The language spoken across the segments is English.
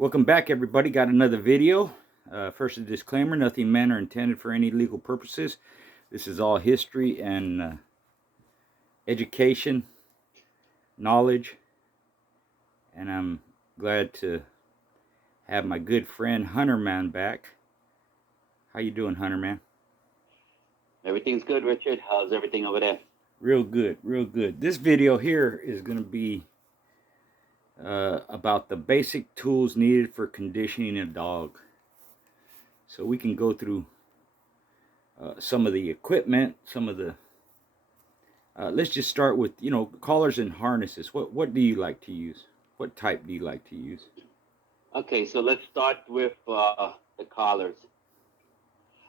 Welcome back, everybody. Got another video. First, a disclaimer: nothing men are intended for any legal purposes. This is all history and education, knowledge, and I'm glad to have my good friend Hunterman back. How you doing, Hunterman? Everything's good, Richard. How's everything over there? Real good, real good. This video here is going to be about the basic tools needed for conditioning a dog. So we can go through some of the equipment, some of the let's just start with collars and harnesses. What do you like to use? What type do you like to use? Okay, so let's start with the collars.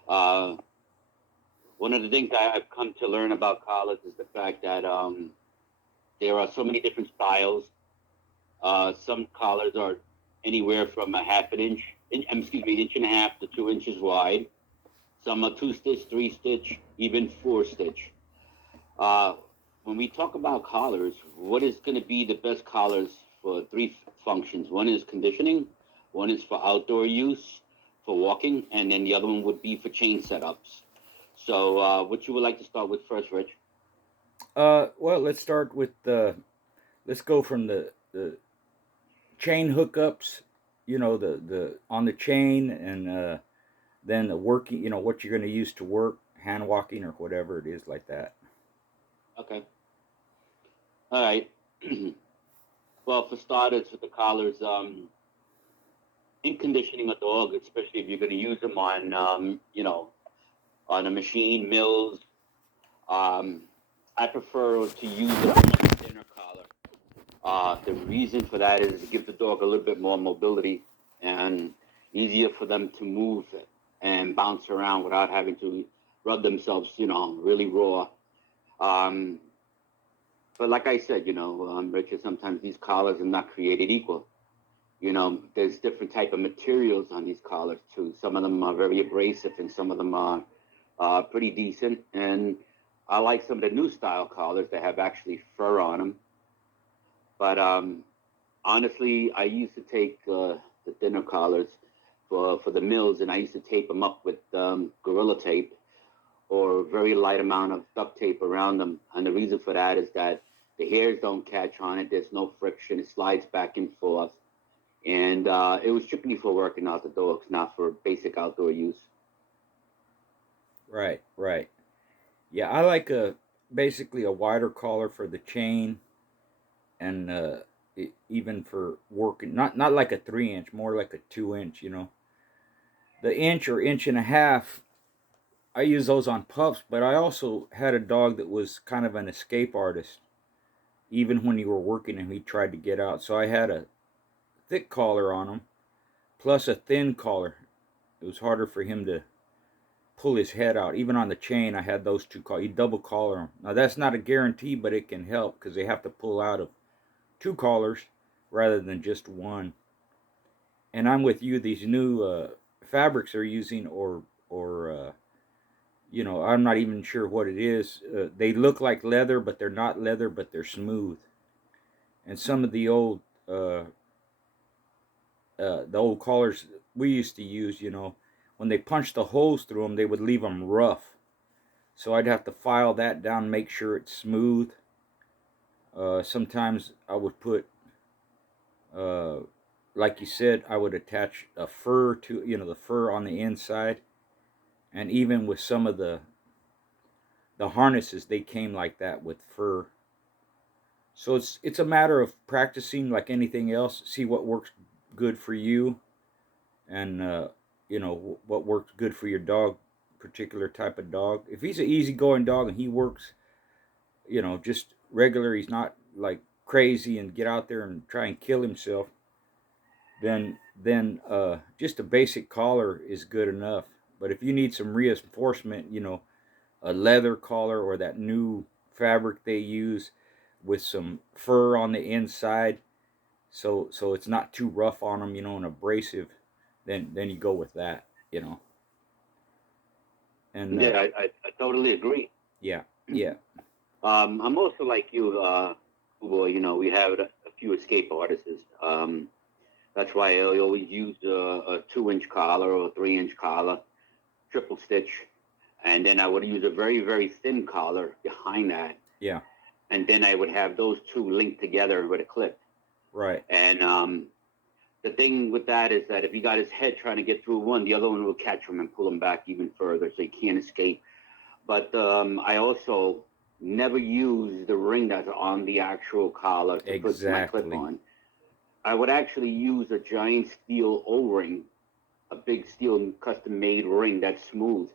Uh, One of the things I've come to learn about collars is the fact that there are so many different styles. Some collars are anywhere from a half an inch, inch and a half to 2 inches wide. Some are 2 stitch, 3 stitch, even 4 stitch. Uh, when we talk about collars, what is going to be the best collars for three functions? One is conditioning, one is for outdoor use, for walking, and then the other one would be for chain setups. So, what you would like to start with first, Rich? Well, let's start with let's go from the chain hookups. The on the chain, and then the working. What you're going to use to work, hand walking or whatever it is like that. Okay. All right. Well, for starters, with the collars, in conditioning a dog, especially if you're going to use them on, on a machine, mills, um, I prefer to use a thinner collar. The reason for that is it gives the dog a little bit more mobility and easier for them to move and bounce around without having to rub themselves, really raw. Um, but like I said, Richard, sometimes these collars are not created equal. There's different type of materials on these collars too. Some of them are very abrasive and some of them are pretty decent. And I like some of the new style collars that have actually fur on them. But honestly, I used to take the thinner collars for the mills, and I used to tape them up with Gorilla Tape or a very light amount of duct tape around them. And the reason for that is that the hairs don't catch on it. There's no friction. It slides back and forth. And it was strictly for working out the dogs, not for basic outdoor use. Right, right. Yeah, I like basically a wider collar for the chain, and even for working, not like a 3 inch, more like a 2 inch. The inch or inch and a half, I use those on pups, but I also had a dog that was kind of an escape artist. Even when you were working him, he tried to get out. So I had a thick collar on him, plus a thin collar. It was harder for him to pull his head out. Even on the chain, I had those two collars. You double collar them. Now that's not a guarantee, but it can help because they have to pull out of two collars rather than just one. And I'm with you. These new fabrics they're using, or I'm not even sure what it is. They look like leather, but they're not leather, but they're smooth. And some of the old collars we used to use, when they punched the holes through them, they would leave them rough. So I'd have to file that down, make sure it's smooth. Sometimes I would put, uh, like you said, I would attach a fur to, the fur on the inside. And even with some of the harnesses, they came like that with fur. So it's a matter of practicing like anything else. See what works good for you, and what works good for your dog, particular type of dog. If he's an easygoing dog and he works, just regular, he's not like crazy and get out there and try and kill himself. Then just a basic collar is good enough. But if you need some reinforcement, a leather collar or that new fabric they use with some fur on the inside, so it's not too rough on them, and abrasive, then you go with that, and Yeah, I totally agree. yeah, yeah, I'm also like you, Ubo. We have a few escape artists. That's why I always use a 2-inch collar or a 3-inch collar, triple stitch, and then I would use a very, very thin collar behind that, Yeah. and then I would have those two linked together with a clip. Right. And the thing with that is that if you got his head trying to get through one, the other one will catch him and pull him back even further, so he can't escape. But I also never use the ring that's on the actual collar to put my clip Exactly. on. I would actually use a giant steel O-ring, a big steel custom-made ring that's smooth,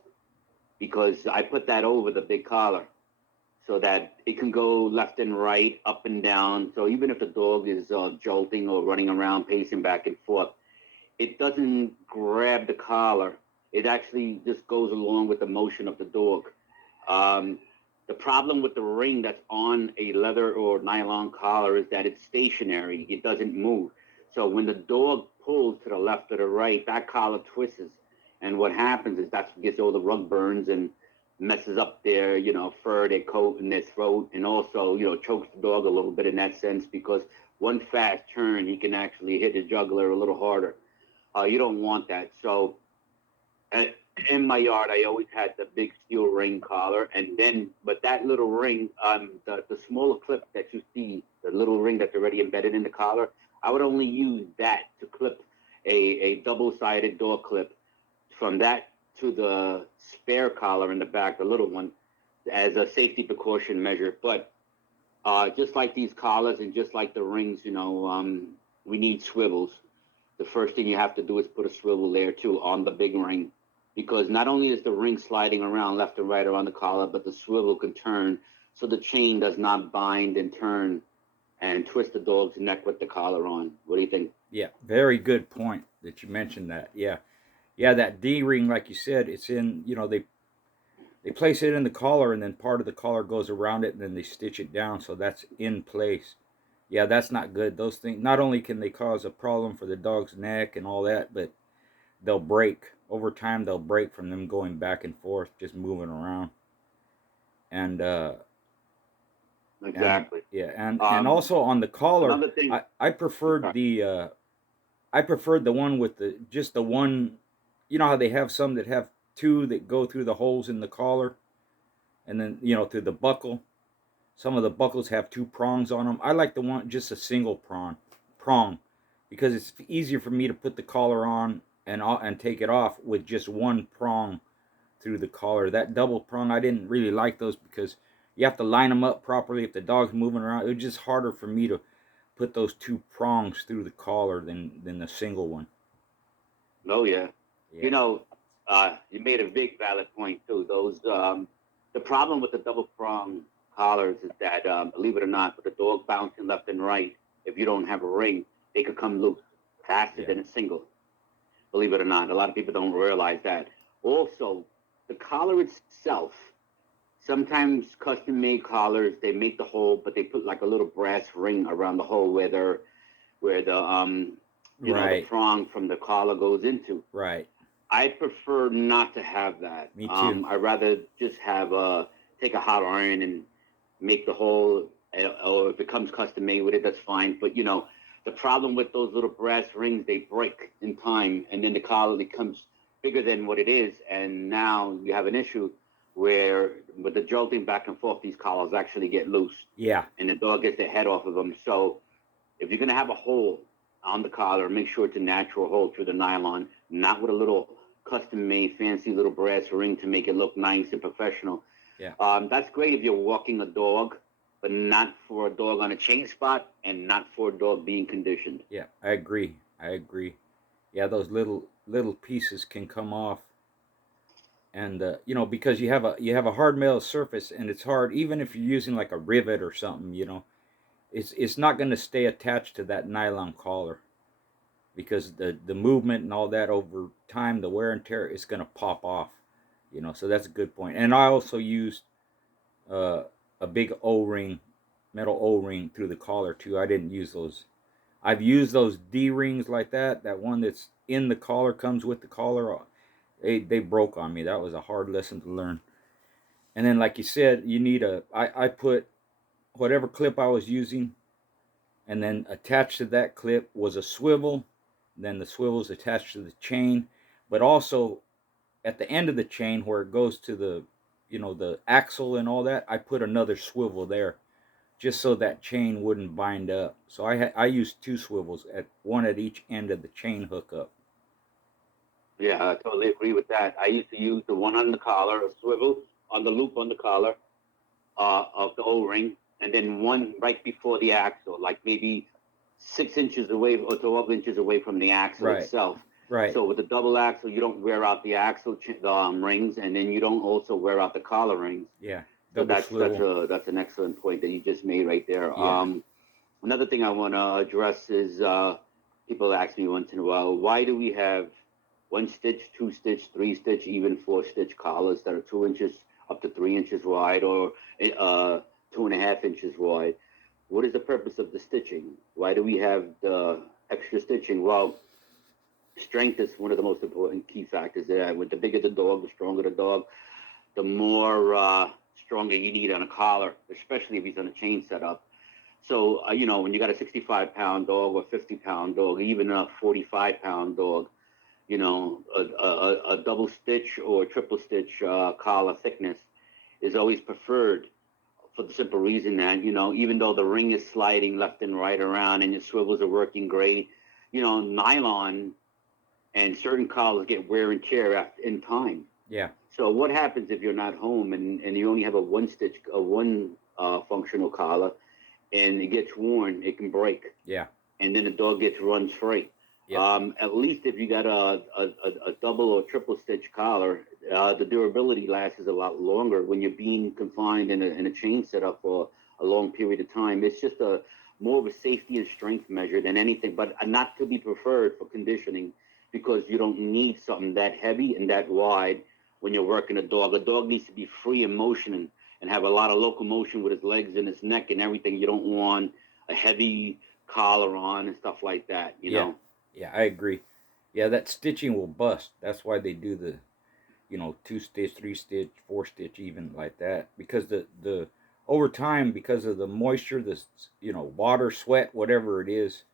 because I put that over the big collar so that it can go left and right, up and down. So even if the dog is jolting or running around, pacing back and forth, it doesn't grab the collar. It actually just goes along with the motion of the dog. Um, the problem with the ring that's on a leather or nylon collar is that it's stationary. It doesn't move. So when the dog pulls to the left or the right, that collar twists. And what happens is that's what gets all the rug burns and messes up their, fur, their coat, and their throat, and also, chokes the dog a little bit in that sense because one fast turn, he can actually hit the jugular a little harder. You don't want that. So uh, in my yard, I always had the big steel ring collar, and then but that little ring, the smaller clip that you see, the little ring that's already embedded in the collar, I would only use that to clip a double-sided door clip from that to the spare collar in the back, the little one, as a safety precaution measure. But just like these collars and just like the rings, we need swivels. The first thing you have to do is put a swivel there too on the big ring, because not only is the ring sliding around left and right around the collar, but the swivel can turn so the chain does not bind and turn and twist the dog's neck with the collar on. What do you think? Yeah. Very good point that you mentioned that. Yeah. Yeah. That D ring, like you said, it's in. They place it in the collar, and then part of the collar goes around it, and then they stitch it down, so that's in place. Yeah, that's not good. Those things not only can they cause a problem for the dog's neck and all that, but they'll break over time. They'll break from them going back and forth, just moving around. And and Exactly. yeah, and Um, also on the collar, Another thing. I preferred the one with the just the one. You know how they have some that have two that go through the holes in the collar, and then through the buckle. Some of the buckles have two prongs on them. I like the one just a single prong, because it's easier for me to put the collar on and take it off with just one prong through the collar. That double prong, I didn't really like those because you have to line them up properly if the dog's moving around. It was just harder for me to put those two prongs through the collar than the single one. Oh yeah. Yeah. You know, you made a big valid point too. The problem with the double prong collars is that, believe it or not, with the dog bouncing left and right, if you don't have a ring, they could come loose faster Yeah. than a single. Believe it or not, a lot of people don't realize that. Also, the collar itself. Sometimes custom-made collars, they make the hole, but they put like a little brass ring around the hole where the Right. prong from the collar goes into. Right. I prefer not to have that. Me too. I'd rather just have take a hot iron and make the hole, or if it comes custom made with it, that's fine. But the problem with those little brass rings, they break in time, and then the collar becomes bigger than what it is, and now you have an issue where with the jolting back and forth, these collars actually get loose, Yeah. and the dog gets their head off of them. So if you're gonna have a hole on the collar, make sure it's a natural hole through the nylon, not with a little custom-made fancy little brass ring to make it look nice and professional. Yeah. That's great if you're walking a dog, but not for a dog on a chain spot and not for a dog being conditioned. Yeah. I agree. I agree. Yeah, those little pieces can come off, and because you have a hard metal surface, and it's hard even if you're using like a rivet or something. It's not going to stay attached to that nylon collar, because the movement and all that over time, the wear and tear, is going to pop off. So that's a good point. And I also used uh, a big O-ring, metal O-ring through the collar too. I didn't use those. I've used those D rings like that. That one that's in the collar comes with the collar. They broke on me. That was a hard lesson to learn. And then, like you said, you need I put whatever clip I was using, and then attached to that clip was a swivel then the swivel's attached to the chain, but also at the end of the chain where it goes to the, the axle and all that, I put another swivel there just so that chain wouldn't bind up. So I used two swivels, at one at each end of the chain hookup. Yeah, I totally agree with that. I used to use the one on the collar, a swivel on the loop on the collar of the O-ring, and then one right before the axle, like maybe 6 inches away or 12 inches away from the axle Right, itself. right. So with the double axle, you don't wear out the axle rings, and then you don't also wear out the collar rings. Yeah, So double swivel. that's an excellent point that you just made right there. Yeah. Another thing I want to address is people ask me once in a while, why do we have 1 stitch, 2 stitch, 3 stitch, even 4 stitch collars that are 2 inches up to 3 inches wide, or 2.5 inches wide? What is the purpose of the stitching? Why do we have the extra stitching? Well, strength is one of the most important key factors there. With the bigger the dog, the stronger the dog, the more stronger you need on a collar, especially if he's on a chain setup. So, when you got a 65-pound dog or 50-pound dog, even a 45-pound dog, a double stitch or triple stitch collar thickness is always preferred, for the simple reason that, even though the ring is sliding left and right around and your swivels are working great, nylon and certain collars get wear and tear in time. Yeah. So what happens if you're not home and you only have a one functional collar, and it gets worn, it can break. Yeah. And then the dog gets runs free. Yep. At least if you got a double or triple stitch collar, the durability lasts a lot longer when you're being confined in a chain setup for a long period of time. It's just a more of a safety and strength measure than anything, but not to be preferred for conditioning, because you don't need something that heavy and that wide when you're working a dog. A dog needs to be free in motion and have a lot of locomotion with his legs and his neck and everything. You don't want a heavy collar on and stuff like that, Yeah. Yeah, I agree. Yeah, that stitching will bust. That's why they do the, 2 stitch, 3 stitch, 4 stitch, even like that, because the over time, because of the moisture, the, water, sweat, whatever it is,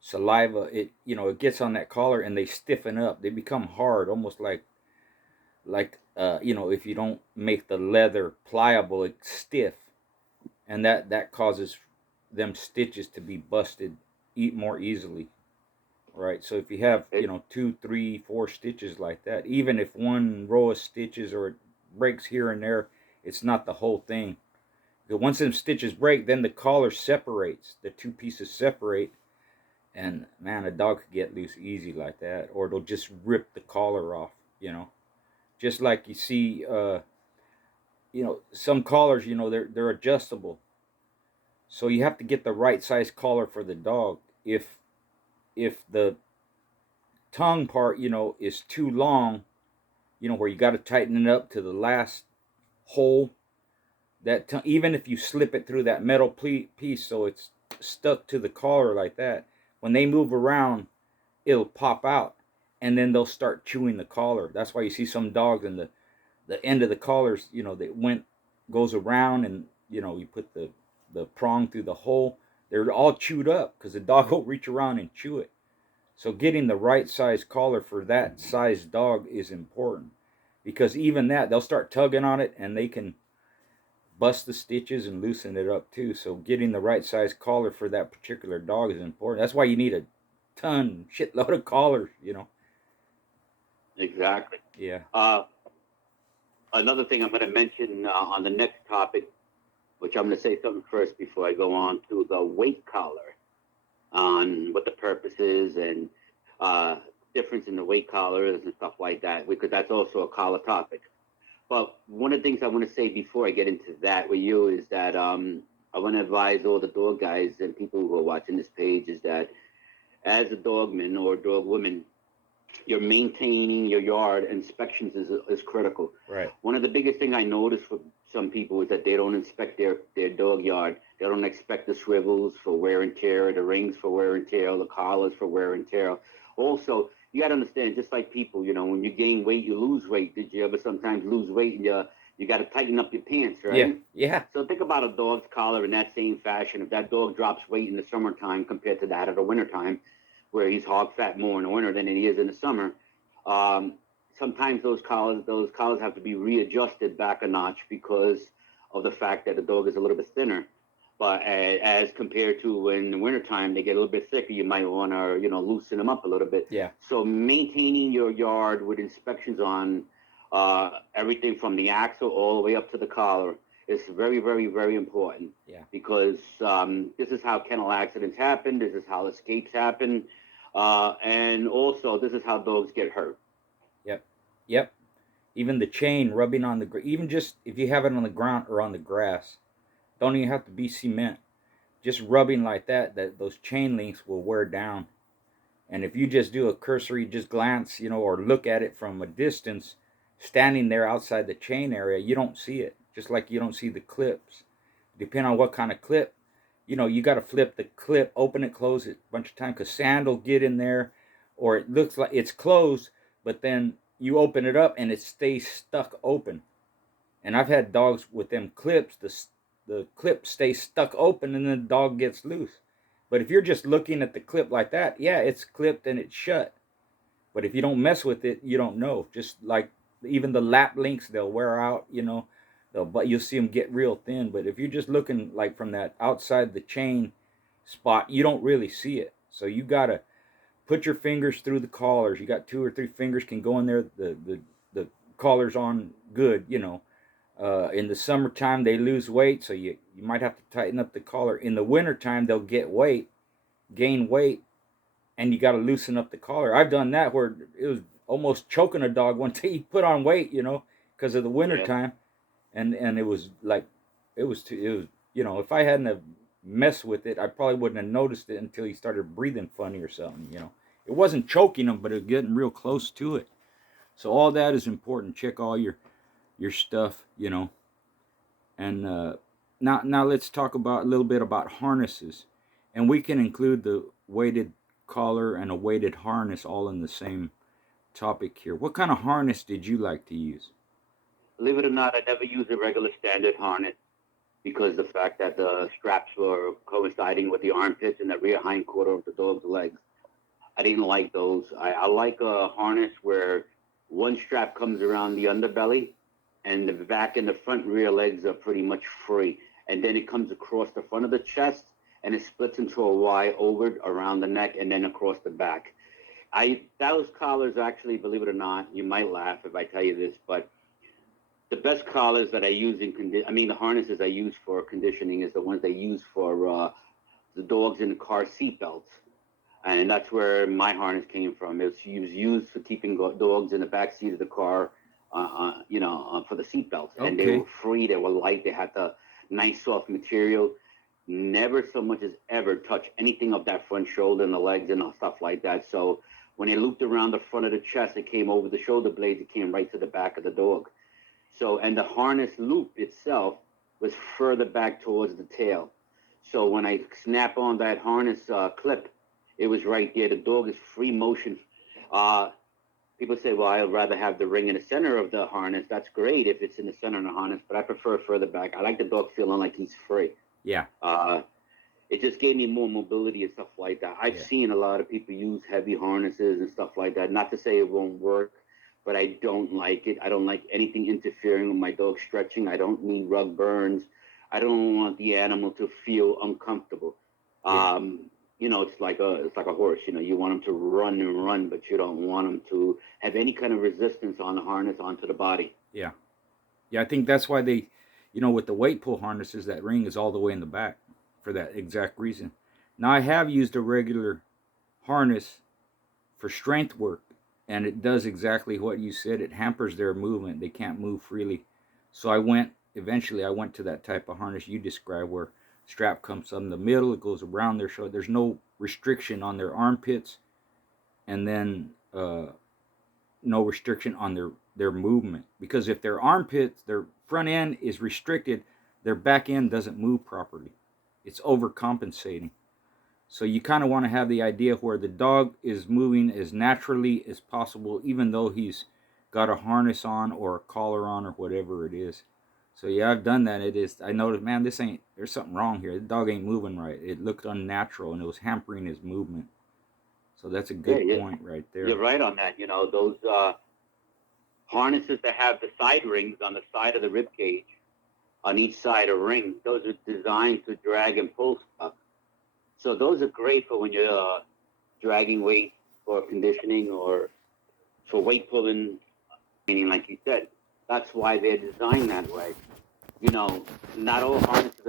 saliva, it gets on that collar and they stiffen up. They become hard, almost like if you don't make the leather pliable, it's stiff, and that causes them stitches to be busted, eat more easily. Right. So if you have, It, 2, 3, 4 stitches like that, even if one row of stitches or it breaks here and there, it's not the whole thing. Because once them stitches break, then the collar separates. The two pieces separate, and man, a dog could get loose easy like that, or it'll just rip the collar off. Just like you see, some collars, they're adjustable. So you have to get the right size collar for the dog. If the tongue part, is too long, where you got to tighten it up to the last hole. Even if you slip it through that metal piece, so it's stuck to the collar like that, when they move around, it'll pop out, and then they'll start chewing the collar. That's why you see some dogs in the end of the collars, that goes around, and you put the prong through the hole. They're all chewed up because the dog will reach around and chew it. So getting the right size collar for that size dog is important, because even that, they'll start tugging on it and they can bust the stitches and loosen it up too. So getting the right size collar for that particular dog is important. That's why you need a shitload of collars. exactly. Yeah. Another thing I'm going to mention on the next topic, which I'm going to say something first before I go on to the weight collar, on what the purpose is, and uh, difference in the weight collars and stuff like that, because that's also a collar topic. But one of the things I want to say before I get into that with you is that I want to advise all the dog guys and people who are watching this page is that, as a dogman or dog woman, you're maintaining your yard. Inspections is critical. Right. One of the biggest thing I notice for some people is that they don't inspect their dog yard. They don't inspect the swivels for wear and tear, the rings for wear and tear, the collars for wear and tear. Also, you got to understand, just like people, when you gain weight, you lose weight. Did you ever sometimes lose weight and you got to tighten up your pants, right? Yeah. Yeah. So think about a dog's collar in that same fashion. If that dog drops weight in the summertime compared to that of the wintertime, where he's hog fat more in the winter than he is in the summer. Um, Sometimes those collars have to be readjusted back a notch because of the fact that the dog is a little bit thinner. But as compared to in the wintertime, they get a little bit thicker. You might want to, loosen them up a little bit. Yeah. So maintaining your yard with inspections on everything from the axle all the way up to the collar is very, very, very important. Yeah. Because this is how kennel accidents happen. This is how escapes happen. And also, this is how dogs get hurt. Yep. Yep. Even the chain rubbing on even just if you have it on the ground or on the grass, don't even have to be cement. Just rubbing like that those chain links will wear down. And if you just do a cursory, just glance, or look at it from a distance, standing there outside the chain area, you don't see it. Just like you don't see the clips. Depending on what kind of clip, you got to flip the clip, open it, close it a bunch of times because sand will get in there, or it looks like it's closed, but then you open it up and it stays stuck open. And I've had dogs with them clips, the clip stays stuck open and then the dog gets loose. But if you're just looking at the clip like that, yeah, it's clipped and it's shut. But if you don't mess with it, you don't know. Just like even the lap links, they'll wear out, but you'll see them get real thin. But if you're just looking like from that outside the chain spot, you don't really see it. So you gotta put your fingers through the collars. You got 2 or 3 fingers can go in there. The collars on good, in the summertime, they lose weight, so you might have to tighten up the collar. In the wintertime, they'll gain weight, and you got to loosen up the collar. I've done that where it was almost choking a dog one day. He put on weight, because of the Yeah. wintertime, and it was like, if I hadn't have messed with it, I probably wouldn't have noticed it until he started breathing funny or something. It wasn't choking him, but it was getting real close to it. So all that is important. Check all your stuff, and now let's talk about a little bit about harnesses, and we can include the weighted collar and a weighted harness all in the same topic here. What kind of harness did you like to use? Believe it or not, I never used a regular standard harness because the fact that the straps were coinciding with the armpits and the rear hind quarter of the dog's legs. I didn't like those. I like a harness where one strap comes around the underbelly and the back and the front rear legs are pretty much free. And then it comes across the front of the chest and it splits into a Y over around the neck and then across the back. Those collars actually, believe it or not, you might laugh if I tell you this, but the best collars that I use the harnesses I use for conditioning is the ones they use for the dogs in the car seat belts. And that's where my harness came from. It was used for keeping dogs in the back seat of the car, for the seat belts. And they were Okay. free. They were light. They had the nice soft material. Never so much as ever touch anything of that front shoulder and the legs and stuff like that. So when it looped around the front of the chest, it came over the shoulder blades. It came right to the back of the dog. So, and the harness loop itself was further back towards the tail. So when I snap on that harness clip, it was right there. The dog is free motion. Uh, People say, well, I'd rather have the ring in the center of the harness. That's great if it's in the center of the harness, but I prefer further back. I like the dog feeling like he's free. Yeah. It just gave me more mobility and stuff like that. I've Yeah. seen a lot of people use heavy harnesses and stuff like that. Not to say it won't work, but I don't like it. I don't like anything interfering with my dog stretching. I don't need rug burns. I don't want the animal to feel uncomfortable. Yeah. It's like a horse. You want them to run and run, but you don't want them to have any kind of resistance on the harness onto the body. Yeah. Yeah. I think that's why they, with the weight pull harnesses, that ring is all the way in the back for that exact reason. Now I have used a regular harness for strength work, and it does exactly what you said. It hampers their movement. They can't move freely. So eventually I went to that type of harness you described where strap comes in the middle, it goes around their shoulder. There's no restriction on their armpits, and then no restriction on their movement. Because if their armpits, their front end is restricted, their back end doesn't move properly. It's overcompensating. So you kind of want to have the idea where the dog is moving as naturally as possible, even though he's got a harness on or a collar on or whatever it is. So yeah, I've done that. I noticed, man, there's something wrong here. The dog ain't moving right. It looked unnatural and it was hampering his movement. So that's a Yeah, good point right there. you're right on that. You know, those harnesses that have the side rings on the side of the rib cage, on each side of ring, those are designed to drag and pull stuff. So those are great for when you're dragging weight for conditioning or for weight pulling, meaning like you said. That's why they're designed that way. You know, not all harnesses are